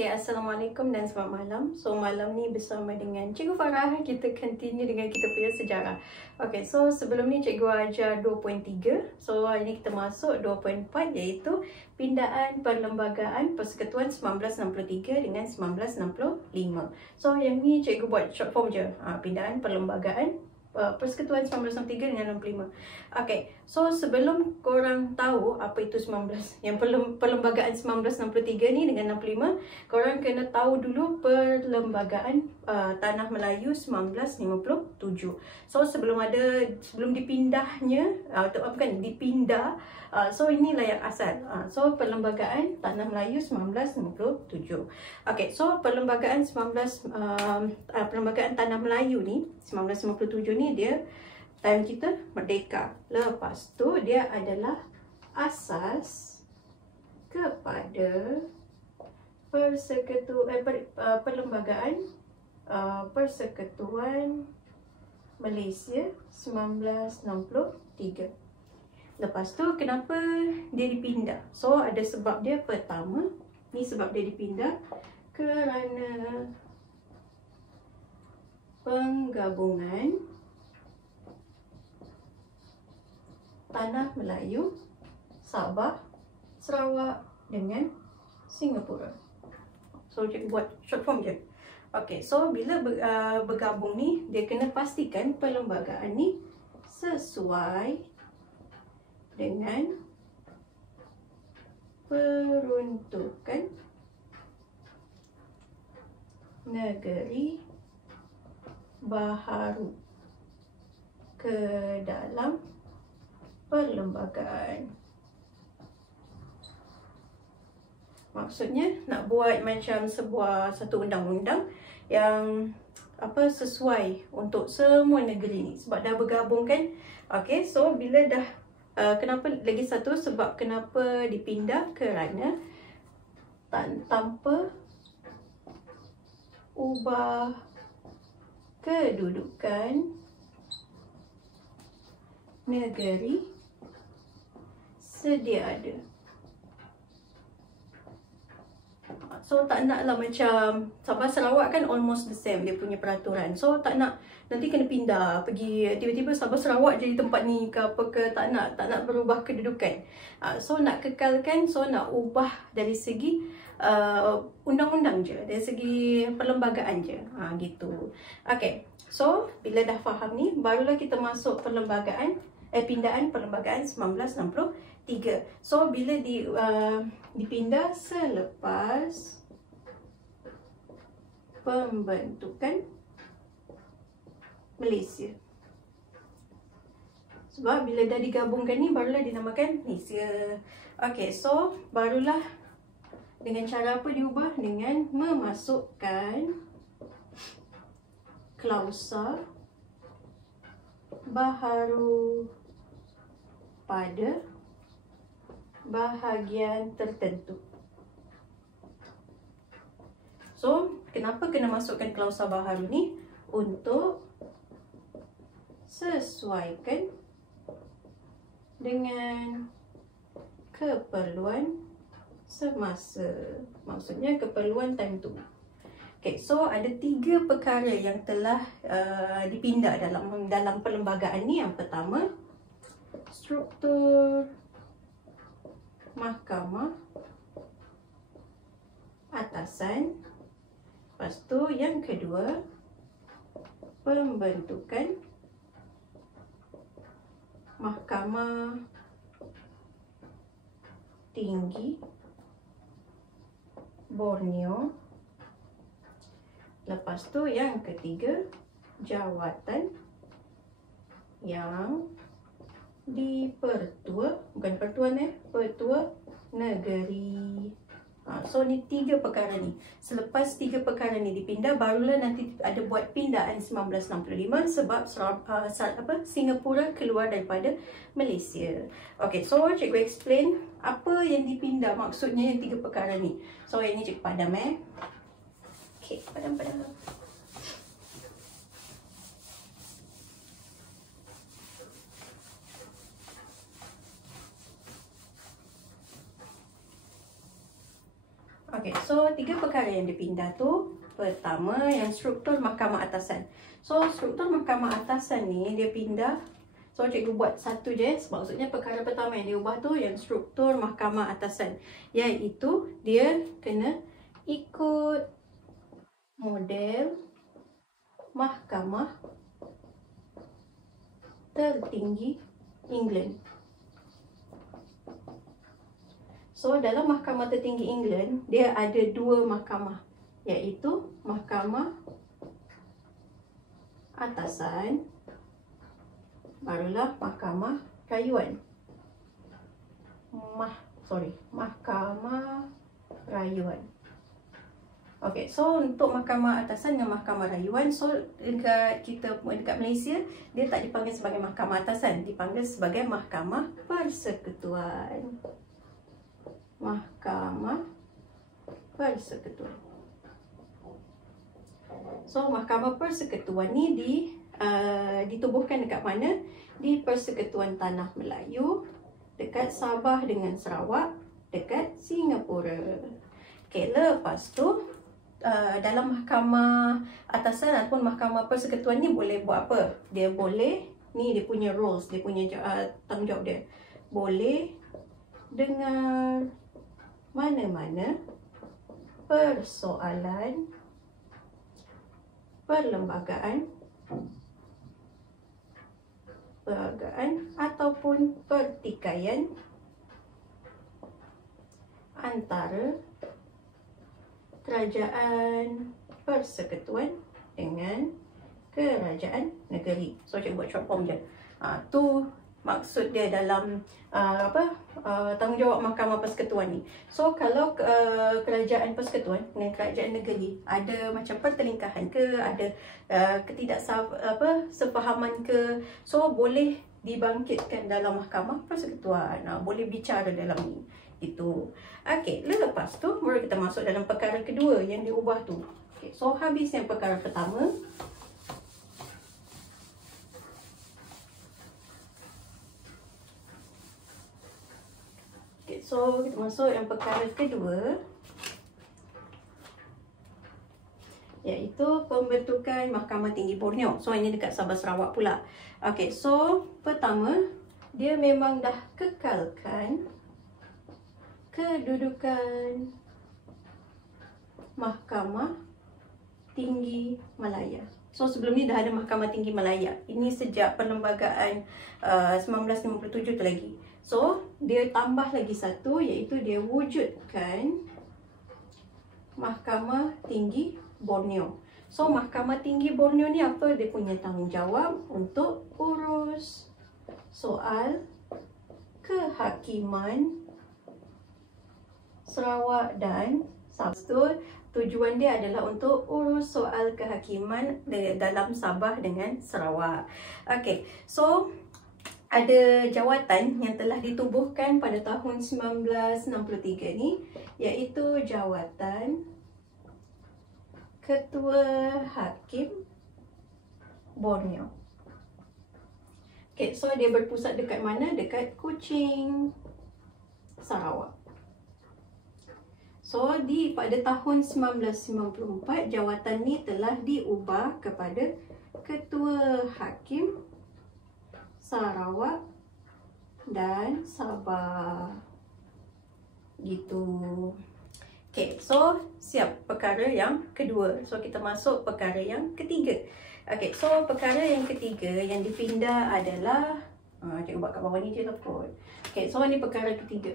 Okay, Assalamualaikum dan selamat malam. So, malam ni bersama dengan Cikgu Farah, kita continue dengan kita punya sejarah. Okay, so sebelum ni Cikgu ajar 2.3. So, hari ni kita masuk 2.4 iaitu Pindaan Perlembagaan Persekutuan 1963 dengan 1965. So, yang ni Cikgu buat short form je. Pindaan Perlembagaan Persekutuan 1963 dengan 65. Okay, so sebelum korang tahu apa itu 19, yang perlembagaan 1963 ni dengan 65, korang kena tahu dulu perlembagaan Tanah Melayu 1957. So sebelum dipindahnya, dipindah, so inilah yang asal. So perlembagaan Tanah Melayu 1957. Okay, so perlembagaan perlembagaan Tanah Melayu ni 1957 ni dia time kita merdeka. Lepas tu dia adalah asas kepada perlembagaan Persekutuan Malaysia 1963. Lepas tu kenapa dia dipindah? So ada sebab dia. Pertama, ni sebab dia dipindah kerana penggabungan Tanah Melayu, Sabah, Sarawak dengan Singapura. So cikgu buat short form je. Okay, so bila bergabung ni, dia kena pastikan perlembagaan ni sesuai dengan peruntukan negeri baharu ke dalam perlembagaan. Maksudnya nak buat macam satu undang-undang yang sesuai untuk semua negeri ni sebab dah bergabung kan. Okay, so bila dah kenapa lagi satu sebab kenapa dipindah, kerana tanpa ubah kedudukan negeri sedia ada. So tak naklah macam Sabah Sarawak kan almost the same dia punya peraturan. So tak nak nanti kena pindah pergi tiba-tiba Sabah Sarawak jadi tempat ni ke apa ke, tak nak berubah kedudukan. So nak kekalkan, so nak ubah dari segi undang-undang je, dari segi perlembagaan je. Gitu. Okay. So bila dah faham ni, barulah kita masuk pindaan perlembagaan 1963. So bila dipindah selepas pembentukan Malaysia. Sebab bila dah digabungkan ni, barulah dinamakan Malaysia. Okay, so barulah dengan cara apa diubah? Dengan memasukkan klausa baharu pada bahagian tertentu. So, kenapa kena masukkan klausa baharu ni? Untuk sesuaikan dengan keperluan semasa. Maksudnya keperluan time tu. Okay, so ada 3 perkara yang telah dipindah dalam perlembagaan ni. Yang pertama, struktur mahkamah atasan. Lepas tu yang kedua, pembentukan mahkamah tinggi Borneo. Lepas tu yang ketiga, jawatan yang Pertua Negeri. So ni 3 perkara ni. Selepas 3 perkara ni dipindah, barulah nanti ada buat pindaan 1965 sebab Singapura keluar daripada Malaysia. Okay, so cikgu explain apa yang dipindah, maksudnya yang 3 perkara ni. So yang ni cikgu padam Okay, padam. Okay, so 3 perkara yang dipindah tu. Pertama, yang struktur mahkamah atasan. So, struktur mahkamah atasan ni dia pindah. So, cikgu buat satu je. Maksudnya perkara pertama yang diubah tu yang struktur mahkamah atasan. Iaitu dia kena ikut model mahkamah tertinggi England. So, dalam mahkamah tertinggi England, dia ada 2 mahkamah. Iaitu mahkamah atasan, barulah mahkamah rayuan. Mahkamah rayuan. Okay, so untuk mahkamah atasan dan mahkamah rayuan, so dekat Malaysia, dia tak dipanggil sebagai mahkamah atasan, dipanggil sebagai mahkamah persekutuan. Mahkamah persekutuan. So, mahkamah persekutuan ni ditubuhkan dekat mana? Di Persekutuan Tanah Melayu, dekat Sabah dengan Sarawak, dekat Singapura. Okay, lepas tu dalam mahkamah atasan ataupun mahkamah persekutuan ni boleh buat apa? Dia boleh, ni dia punya roles, dia punya tanggungjawab dia. Boleh dengar mana-mana persoalan perlembagaan ataupun pertikaian antara kerajaan persekutuan dengan kerajaan negeri. So, cikgu buat short form je. Tu maksud dia dalam tanggungjawab mahkamah persekutuan ni. So, kalau kerajaan persekutuan dengan kerajaan negeri ada macam pertelingkahan ke, ada sefahaman ke, so boleh dibangkitkan dalam mahkamah persekutuan. Boleh bicara dalam ni. Itu. Okey, lepas tu baru kita masuk dalam perkara kedua yang diubah tu. Okay, so habis yang perkara pertama. So, kita masuk yang perkara kedua, iaitu pembentukan Mahkamah Tinggi Borneo. So, ini dekat Sabah Sarawak pula. Okay, so pertama, dia memang dah kekalkan kedudukan Mahkamah Tinggi Malaya. So, sebelum ni dah ada Mahkamah Tinggi Malaya. Ini sejak perlembagaan 1957 tu lagi. So, dia tambah lagi satu, iaitu dia wujudkan Mahkamah Tinggi Borneo. So, Mahkamah Tinggi Borneo ni apa? Dia punya tanggungjawab untuk urus soal kehakiman Sarawak dan Sabah. Tujuan dia adalah untuk urus soal kehakiman dalam Sabah dengan Sarawak. Okay, so ada jawatan yang telah ditubuhkan pada tahun 1963 ni, iaitu jawatan Ketua Hakim Borneo. Okay, so dia berpusat dekat mana? Dekat Kuching, Sarawak. So, pada tahun 1994, jawatan ni telah diubah kepada Ketua Hakim Sarawak dan Sabah. Gitu. Okay, so siap perkara yang kedua. So, kita masuk perkara yang ketiga. Okay, so perkara yang ketiga yang dipindah adalah cikgu buat kat bawah ni je lah kot. Okay, so ni perkara ketiga.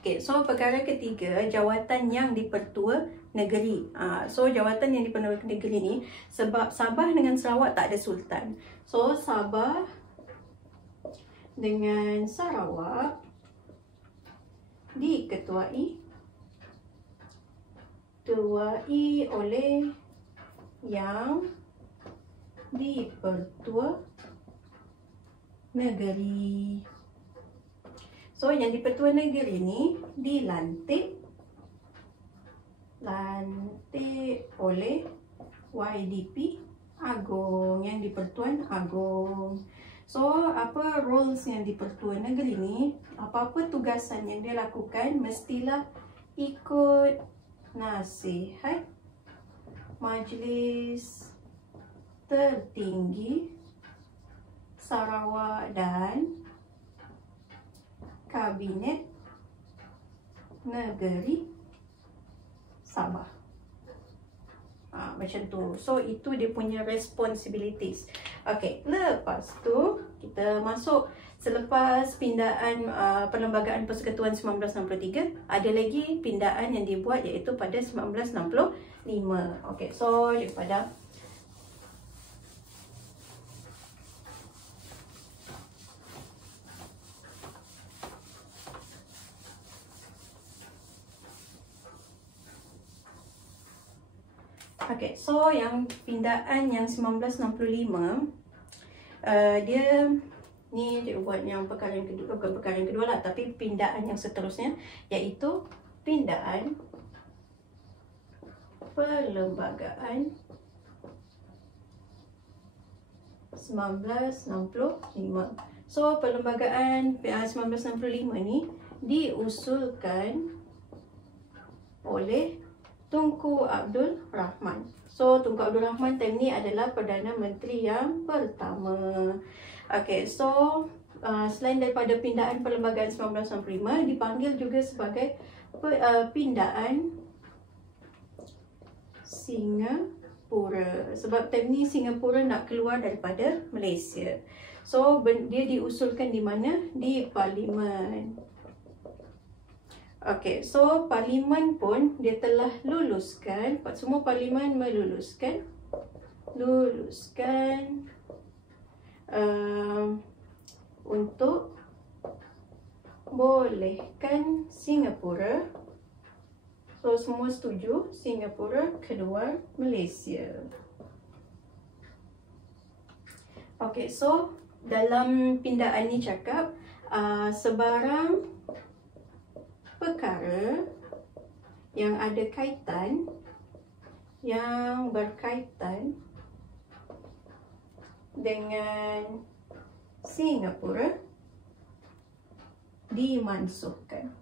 Okay, so perkara ketiga, jawatan yang dipertua negeri. So jawatan yang dipertua negeri ni, sebab Sabah dengan Sarawak tak ada sultan. So Sabah dengan Sarawak diketuai oleh yang dipertua negeri. So, yang dipertua negeri ni dilantik oleh YDP Agong, yang dipertuan Agong. So, apa roles yang dipertua negeri ni? Apa-apa tugasan yang dia lakukan mestilah ikut nasihat Majlis Tertinggi Sarawak dan Kabinet Negeri Sabah. Macam tu. So itu dia punya responsibilities. Okay, lepas tu kita masuk selepas pindaan Perlembagaan Persekutuan 1963, ada lagi pindaan yang dibuat iaitu pada 1965. Okay, so Cikgu Padang. Okay, so yang pindaan yang 1965, dia ni cikgu buat yang perkara yang kedua, bukan perkara yang kedua lah, tapi pindaan yang seterusnya iaitu pindaan Perlembagaan 1965. So Perlembagaan 1965 ni diusulkan oleh Tunku Abdul Rahman. So Tunku Abdul Rahman time ni adalah Perdana Menteri yang pertama. Okay, so selain daripada pindaan Perlembagaan 1965, dipanggil juga sebagai pindaan Singapura. Sebab time ni Singapura nak keluar daripada Malaysia. So dia diusulkan di mana? Di Parlimen. Okay, so Parlimen pun dia telah luluskan, semua Parlimen meluluskan untuk bolehkan Singapura. So semua setuju Singapura keluar Malaysia. Okay, so dalam pindaan ni cakap sebarang perkara yang ada kaitan, yang berkaitan dengan Singapura dimansuhkan.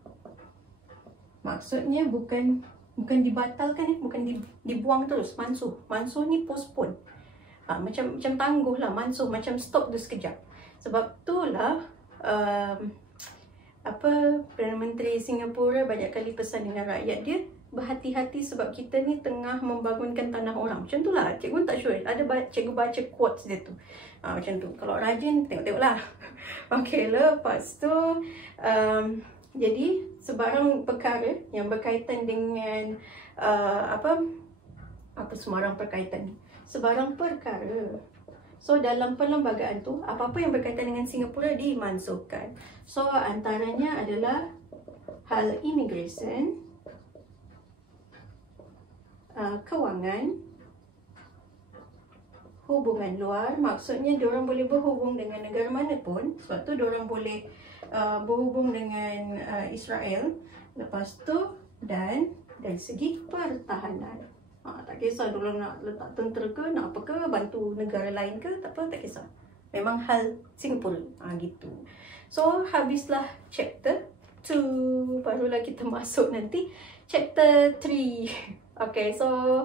Maksudnya bukan dibatalkan, bukan dibuang terus, mansuh. Mansuh ni postpone. Macam tangguh lah, mansuh macam stop tu sekejap. Sebab itulah Perdana Menteri Singapura banyak kali pesan dengan rakyat dia, berhati-hati sebab kita ni tengah membangunkan tanah orang. Macam tu lah, cikgu tak sure. Ada cikgu baca quotes dia tu. Macam tu. Kalau rajin, tengok-tengok lah. Okay, lepas tu jadi sebarang perkara yang berkaitan dengan apa sebarang perkaitan ni? Sebarang perkara. So dalam perlembagaan tu, apa-apa yang berkaitan dengan Singapura dimansuhkan. So antaranya adalah hal immigration, kewangan, hubungan luar. Maksudnya diorang boleh berhubung dengan negara mana pun. Sebab tu diorang boleh berhubung dengan Israel. Lepas tu dan dari segi pertahanan. Tak kisah dulu nak letak tentera ke, nak apa ke, bantu negara lain ke, tak apa, tak kisah. Memang hal Singapura. Gitu. So habislah chapter 2. Barulah kita masuk nanti chapter 3. Okay, so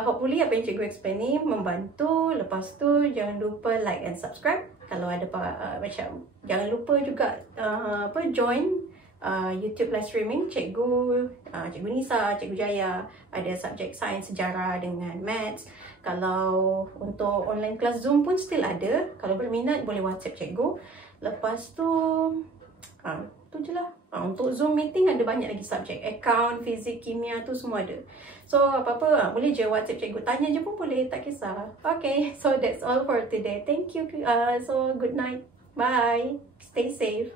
hopefully apa yang cikgu explain ni membantu. Lepas tu jangan lupa like and subscribe. Kalau ada macam jangan lupa juga join YouTube live streaming cikgu Nisa, cikgu Jaya. Ada subjek sains, sejarah dengan maths. Kalau untuk online kelas Zoom pun still ada. Kalau berminat boleh WhatsApp cikgu. Lepas tu tu je lah. Untuk Zoom meeting ada banyak lagi subjek. Account, fizik, kimia tu semua ada. So apa-apa boleh je WhatsApp cikgu. Tanya je pun boleh, tak kisah. Okay, so that's all for today. Thank you. So good night. Bye. Stay safe.